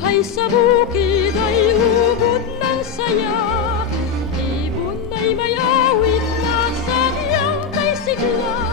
buhay sa bukid ay hugot ng saya. Ibon ay may awit na sayang kay sigla.